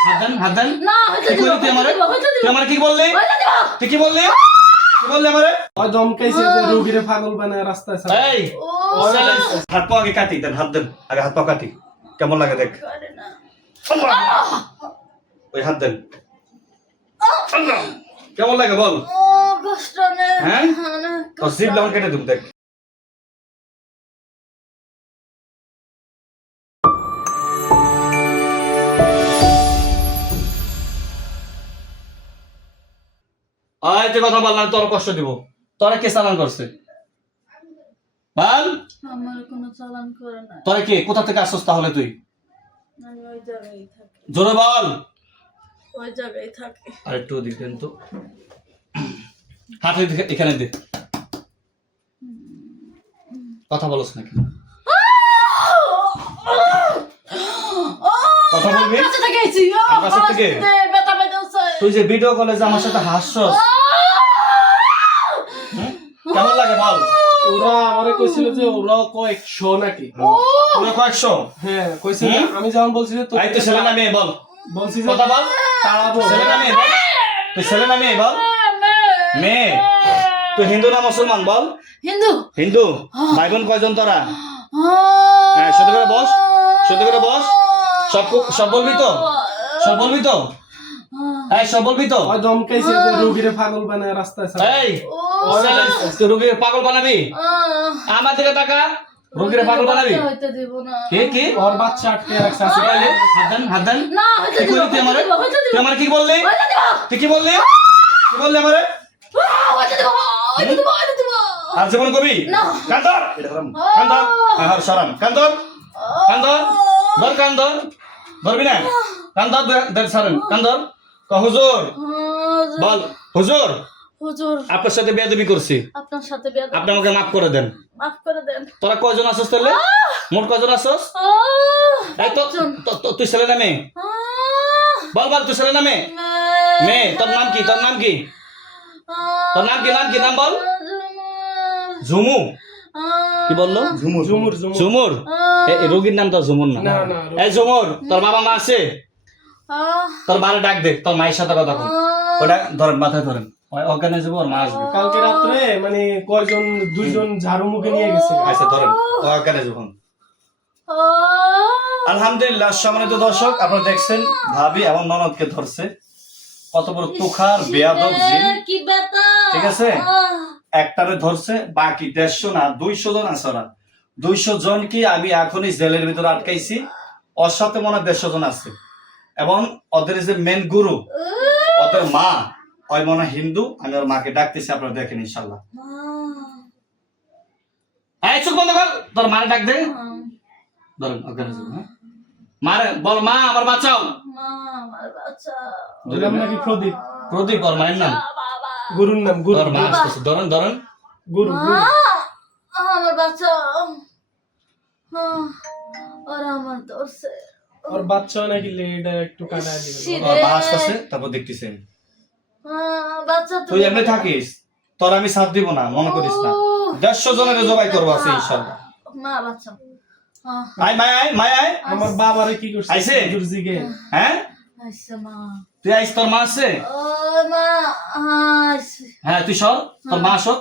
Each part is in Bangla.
হাত দেন না কি করলি তুই আমারে তুই আমারে কি বললি তুই কি বললি আমারে ওই ধমকাইছে যে রোগীরে পাগল বানায় রাস্তায় ছাড়ে। এই হাত পা আগে কাটি দেন হাত দেন আগে হাত পা কাটি কেমন লাগে দেখ ওই হাত দেন কেমন লাগে বল ও কষ্ট নেই হ্যাঁ তোর জিভ লাগান কেটে দেব দেখ আয় তুই কথা বল না তোর কষ্ট দিব তোরা কে চালান করছে বল আমার কোনো চালান করে না তোরা কে কোথা থেকে আসছস তাহলে তুই আমি ওই জায়গায় থাকি জোরে বল ওই জায়গায় থাকি আর একটু দিক দেন তো হাত এখানে দে কথা বলছ নাকি কথা বলবি কাছে থেকে আইছি আমার কাছে থেকে? ব্যথা পাইতেছে তুই যে ভিডিও কলে যে আমার সাথে হাসছস কেমন লাগে বল ওরা আমারে কইছিল যে ওরা কয়েকশো নাকি পুরো কয়েকশো হ্যাঁ কইছিল আমি যখন বলছি যে এই তো ছেলে না মেয়ে বল বলছি যে কথা বল তাড়াবো ছেলে না মেয়ে বল তুই ছেলে না মেয়ে বল মেয়ে তুই হিন্দু না মুসলমান বল হিন্দু হিন্দু ভাই বোন কয়জন তোরা হ্যাঁ শুধু করে বস শুধু করে বস সব বলবি তো সব বলবি তো এই সব বলবি তো ওই ধমকাইছে যে রোগীরে পাগল বানায় রাস্তায় ছাড়ে। এই তুই রোগীর পাগল বানাবি আমার দিকে তাকা রোগীর পাগল বানাবি হইতে দিব না কে কি ওর বাচ্চা আটকে রাখছে আছে তাহলে হাত দেন না হইতে কি দিব করলি তুই আমারে তুই আমারে কি বললি হইতে দিব তুই কি বললি আমারে হইতে দিব হইতে দিব আর জীবন কবি না। কান্দর কান্দর আর সরাম কান্দর কান্দর ধর কান্দর ধরবি না কান্দর ধর সরাম কান্দর ক হুজুর বল হুজুর হুজুর আপনার সাথে বেয়াদবি করছি আপনার সাথে বিয়ে আপনি আমাকে মাফ করে দেন মাফ করে দেন তোরা কয়জন আসছস তাহলে মোট কয়জন আসছস এই তো তুই ছেলে না মেয়ে বল বল তুই ছেলে না মেয়ে মেয়ে তোর নাম কি তোর নাম কি তোর নাম কি নাম বল ঝুমু কি বললো ঝুমুর ঝুমুর ঝুমুর এই রোগীর নাম তোর ঝুমুর না না না এই ঝুমুর তোর বাবা মা আছে তোর বারে ডাক দে তোর মায়ের সাথে কথা বল ওটা ধরেন মাথায় ধরেন অজ্ঞান হয়ে যাবো ওর মা আসবে কালকে রাত্রে মানে কয়জন দুইজন ঝাড়ু মুখে নিয়ে গেছে আচ্ছা ধরেন অজ্ঞান হয়ে যাবো আলহামদুলিল্লাহ সম্মানিত দর্শক আপনারা দেখছেন ভাবি এবং ননদকে ধরছে কত বড় তুখার বেয়াদব জিন কি ব্যথা ঠিক আছে একটারে ধরছে বাকি 150 না 200 জন আছে ওরা 200 জন কি আমি এখনই জেলের ভিতরে আটকাইছি ওর সাথে মনে হয় 150 জন আছে এবং ওদের যে মেন গুরু ওদের মা ওই মনে হয় হিন্দু আমি ওর মাকে ডাকতেছি আপনারা দেখেন ইনশাল্লাহ এই চোখ বন্ধ কর তোর মারে ডাক দে ধরেন অজ্ঞান হয়ে যাবে, হ্যাঁ? মারে বল মা আমার বাঁচাও মা আমার বাচ্চা ওর নাম নাকি প্রদীপ প্রদীপ ওর মায়ের নাম গুরুর নাম গুরু তোর মা আসতেছে ধরেন ধরেন গুরু গুরু আমার বাচ্চা ওরা আমার ধরছে ওর বাচ্চা নাকি লেডা একটু কাটা দিবে ওর মা আসতেছে তারপর দেখতেছে বাচ্চা তুই এমনি থাকিস তোর আমি সাথ দিব না মনে করিস না 150 জনের জবাই করবো আছে ইনশাআল্লাহ মা বাচ্চা আয় মায় আয় আমার বাবারে কি করছে আইছে? হুজুর জিগে হ্যাঁ আইসা মা তুই আইস তোর মা আছে ও মা আইসে হ্যাঁ তুই সর তোর মা আসো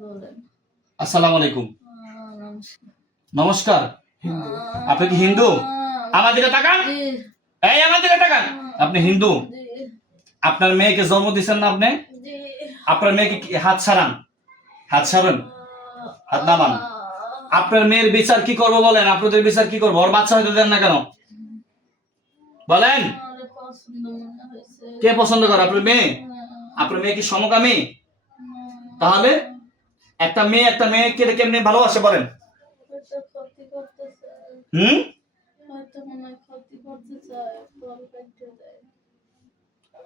বলেন আসসালামু আলাইকুম নমস্কার নমস্কার আপনি কি হিন্দু আমার দিকে তাকান জি এই আমার দিকে তাকান আপনি হিন্দু জি আপনার মেয়েকে জন্ম দিচ্ছেন না আপনি জি আপনার মেয়েকে হাত ছাড়ান হাত ছাড়েন হাত নামান আপনার মেয়ের বিচার কি করবো বলেন আপনাদের বিচার কি করবো ওর বাচ্চা হইতে দেন না কেন বলেন আমার পছন্দ মনে হয়েছে কে পছন্দ করে আপনার মেয়ে কি সমকামী তাহলে একটা মেয়েকে কেমনি ভালোবাসে বলেন হয়তো ক্ষতি করতেছে হয়তো মনে হয় ক্ষতি করতে চায় ফল কাটতে দেয়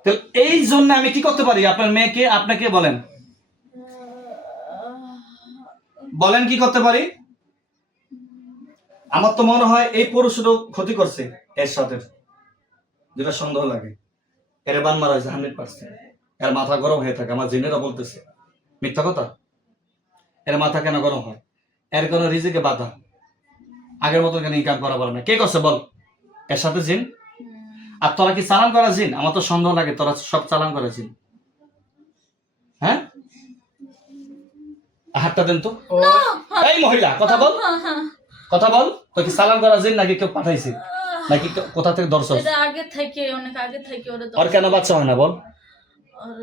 তো এই জন্য আমি কি করতে পারি আপনার মেয়েকে আপনাকে বলেন বলেন কি করতে পারি আমার তো মনে হয় এই পুরুষেরও ক্ষতি করছে এর সাথে যেটা সন্দেহ লাগে এর বান মারা হয়েছে 100%। এর মাথা গরম হয়ে থাকে আমার জিনেরা বলতেছে মিথ্যা কথা এর মাথা কেন গরম হয় এর কোনো রিজিকে বাধা আগের মতো কেন ইনকাম করা পারে না? কে করছে বল? এর সাথে জিন। আর তোরা কি চালান করা জিন? আমার তো সন্দেহ লাগে তোরা সব চালান করা জিন। হ্যাঁ, হাতটা দেন তো। ও এই মহিলা কথা বল, কথা বল। তো কি চালান করা জিন নাকি কেউ পাঠাইছে, নাকি কোথা থেকে ধরছস? এটা আগে থেকে, অনেক আগে থেকে ওরে আর কেন বাচ্চা হয় না বল? আর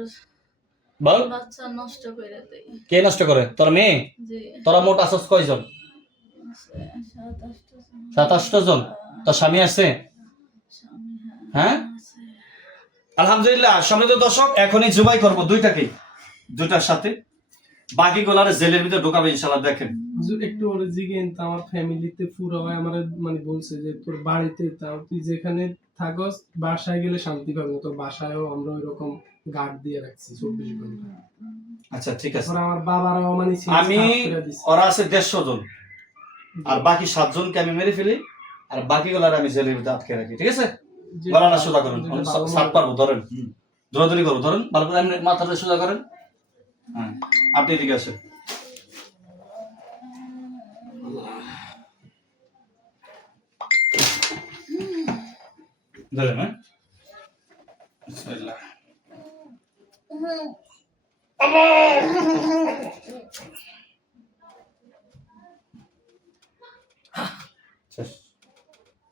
বল। বাচ্চা নষ্ট করে দেয়। কে নষ্ট করে? তোর মেয়ে? জি, তোরা মোট আসস কয়জন? 7-8 জন। তোর স্বামী আছে? স্বামী, হ্যাঁ, আছে। আলহামদুলিল্লাহ। সম্মানিত দর্শক, এখনই জবাই করবো দুইটাকেই, দুইটার সাথে। বাকি গোলারে জেলের ভিতরে ঢোকাবে ইনশাআল্লাহ। দেখেন হুজুর একটু ওরে জিজ্ঞেস, আমার ফ্যামিলিতে পুরো হয় আমার মানে বলছে যে তোর বাড়িতে তাও তুই যেখানে থাকস বাসায় গেলে শান্তি পাবি না, তোর বাসায়ও আমরা ওইরকম গার্ড দিয়ে রাখছি 24 ঘন্টা। আচ্ছা ঠিক আছে। ওরা আমার বাবারাও মানে আমি ওরা আছে 150 জন, আর বাকি 7 জনকে আমি মেরে ফেলি, আর বাকি গোলারে আমি জেলের ভিতরে আটকে রাখি। ঠিক আছে, গলাটা সোজা করেন, সাত পারবো ধরেন, দৌড়াদৌড়ি করবো, ধরেন ভালো করে, এমনি মাথাটা সোজা করেন। হ্যাঁ, আপনি এদিকে আসেন। ধরেন, হ্যাঁ, বিসমিল্লাহ।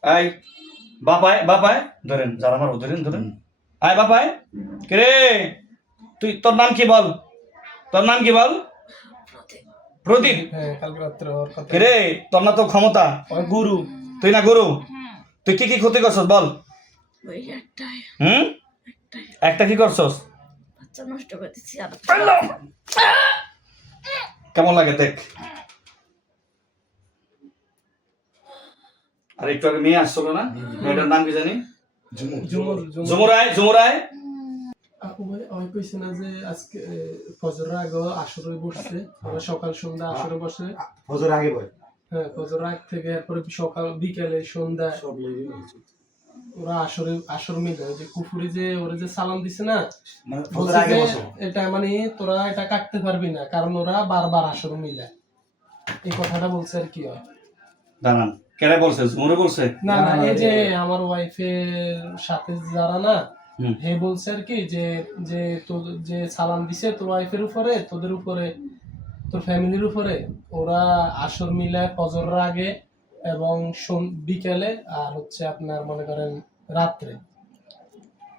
এই বাপায়, বাপায় ধরেন, যারা আমার ধরেন, ধরেন। আয় বাপায়। কে রে তুই? তোর নাম কি বল? তোর নাম কি বল? প্রদীপ। হ্যাঁ, কালকে রাত্রে ওর কথা। কে রে, তোর না তো ক্ষমতা, ওই গুরু। তুই না গুরু? তুই কি কি ক্ষতি করছস বল? ওই একটাই, হুম, একটা কি করছস? বাচ্চা নষ্ট করে দিচ্ছি। আর কেমন লাগে দেখ। আর একটু আগে মেয়ে আসছিল না, মেয়েটার নাম কি জানি? জুমুর জুমুরায়, জুমুরায়। ওই কইছে না যে আজকে ফজরের আগে আসরে বসছে, ওরা সকাল সন্ধ্যা আসরে বসে। ফজর আগে বয় হ্যাঁ, ফজরের আগ থেকে এরপরে সকাল বিকেলে সন্ধ্যা সব লেগে গেছে। ওরা আসর মিলে ওই যে কুফুরি যে ওরা যে সালাম দিছে না, মানে ফজর বলছে আগে যে বসো। এটা মানে তোরা এটা কাটতে পারবি না, কারণ ওরা বারবার আসর মিলে। এই কথাটা বলছে আর কি হয়। দাঁড়ান, কেন বলছে? জুমুরে বলছে? না না, এই যে আমার ওয়াইফের সাথে যারা না, হুম। হে বলছে আর কি যে যে তোদের যে সালাম দিছে তোর ওয়াইফের উপরে, তোদের উপরে, তোর ফ্যামিলির উপরে, ওরা আসর মিলে ফজরের আগে এবং বিকেলে, আর হচ্ছে আপনার মনে করেন রাত্রে,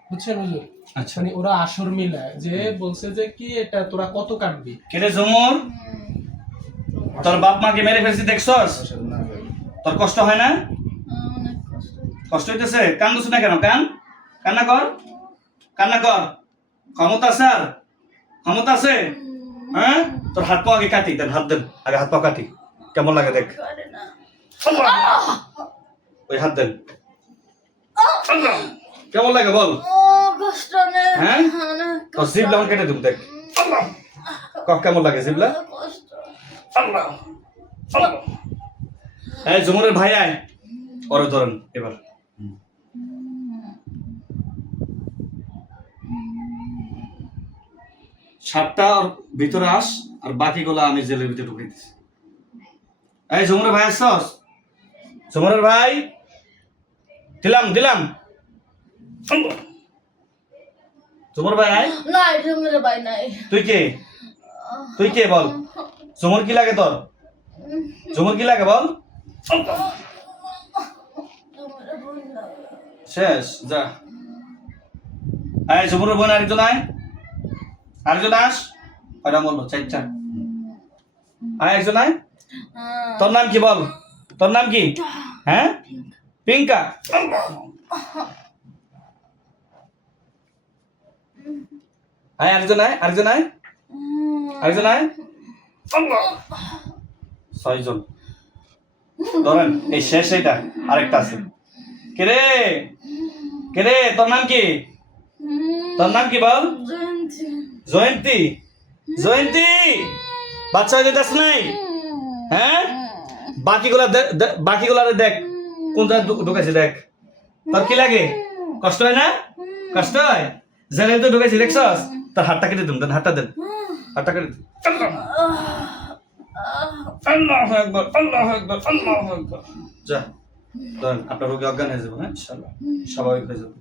বুঝছেন হুজুর? আচ্ছা, মানে ওরা আসর মিলায় যে বলছে যে কি এটা তোরা কত কাটবি। কে রে জুমুর, তোর বাপ মাকে মেরে ফেলছি দেখছস? তোর কষ্ট হয় না? অনেক কষ্ট। কষ্ট হইতেছে? কান্দছিস না কেন? কান্না কর, কান্না কর। ক্ষমতা আছে? আর ক্ষমতা আছে? হ্যাঁ, তোর হাত পা আগে কাটি, দেন হাত দেন, আগে হাত পা কাটি। কেমন লাগে দেখ। করে না। ওই হাত দেন। কেমন লাগে বল? ও কষ্ট নেই। হ্যাঁ? অনেক তোর জিভলা আমার কেটে দেব, দেখ। কেমন লাগে জিভলা? কষ্ট। এই জুমুরের ভাই আয়, ওরে ধরেন এবার। সাতটা ওর ভিতরে আস, আর বাকিগুলো আমি জেলের ভিতরে ঢুকিয়ে দিচ্ছি। এই জুমুরের ভাই আসছস? জুমুরের ভাই, দিলাম দিলাম। জুমুর ভাই আয়। না, এটা মেরে ভাই নাই। তুই কে? তুই কে বল? জুমুর কি লাগে তোর? জুমুর কি লাগে বল? শেষ, যা। এই জুমুরের বোন আরেকজন আয়, আরেকজন আস। কয়টা বললো? চারটা। আয় একজন আয়। তোর নাম কি বল? তোর নাম কি? হ্যাঁ, পিঙ্কা। আয় আরেকজন আয়, আরেকজন আয়, আরেকজন আয়। 6 জন। ধরেন এই শেষ, এটা আরেকটা আছে। কে রে, কে রে, তোর নাম কি? তোর নাম কি বল? জয়ন্তী। জয়ন্তী, বাচ্চা হয়ে যেতেছ নাই? হ্যাঁ, বাকিগুলারে দেখ কোন জায়গায় ঢুকাইছে, দেখ। তোর কি লাগে? কষ্ট হয় না? কষ্ট হয়? জেলে তো ঢুকাইছি দেখছস? তোর হাতটা কেটে দেন, হাতটা দেন, হাতটা কেটে দেন। আল্লাহু আকবার, আল্লাহু আকবার, আল্লাহু আকবার। যা ধরেন আপনার রোগী অজ্ঞান হয়ে যাবে, হ্যাঁ ইনশাআল্লাহ স্বাভাবিক হয়ে যাবে।